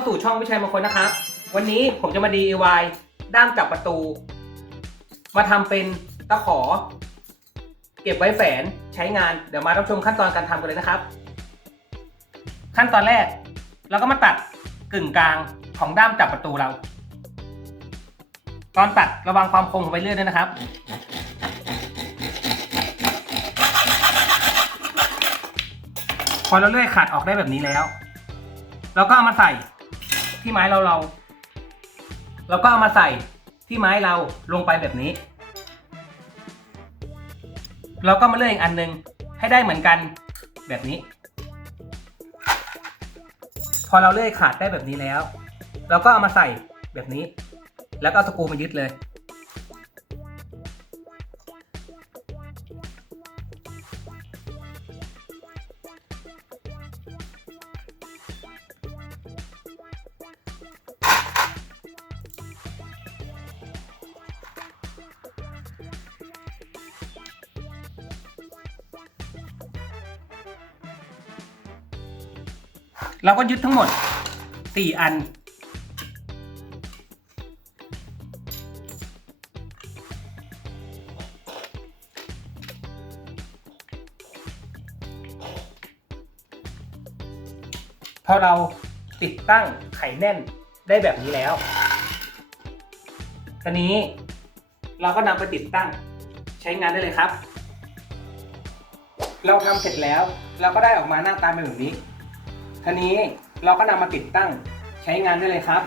าสู่ช่องวิชัยมงคลนะครับ วันนี้ผมจะมา DIY ด้ามจับประตู มาทำเป็นตะขอ เก็บไว้แฝนใช้งานเดี๋ยวมารับชมขั้นตอนการทำกันเลยนะครับ ขั้นตอนแรกเราก็มาตัดกึ่งกลางของด้ามจับประตูเรา ตอนตัดระวังความคมของใบเลื่อยด้วยนะครับพอเราเลื่อยขาดออกได้แบบนี้แล้ว เราก็เอามาใส่ ที่ไม้เราเรา เราก็เอามาใส่ที่ไม้เราลงไปแบบนี้ เราก็มาเลื่อยอีกอันหนึงให้ได้เหมือนกันแบบนี้ พอเราเลื่อยขาดได้แบบนี้แล้ว เราก็เอามาใส่แบบนี้ แล้วก็เอาสกรูมายึดเลย เราก็ยึดทั้งหมด 4 อัน พอเราติดตั้งไขแน่นได้แบบนี้แล้วทีนี้เราก็นำไปติดตั้งใช้งานได้เลยครับ เราทำเสร็จแล้วเราก็ได้ออกมาหน้าตาเป็นแบบนี้ ทีนี้เราก็นำมาติดตั้งใช้งานได้เลยครับ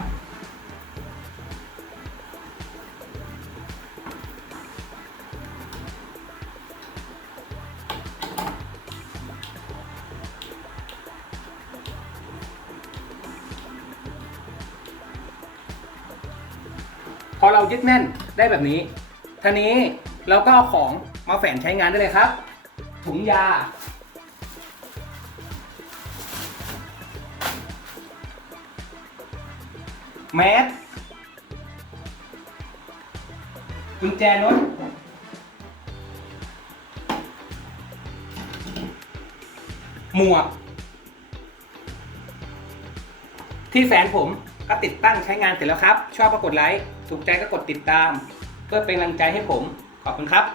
พอเรายึดแน่นได้แบบนี้ทีนี้เราก็เอาของมาแฝนใช้งานได้เลยครับ ถุงยา แมสกุญแจรถหมวก ที่แฟนผมก็ติดตั้งใช้งานเสร็จแล้วครับ ชอบก็กดไลค์ ถูกใจก็กดติดตาม เพื่อเป็นกำลังใจให้ผม ขอบคุณครับ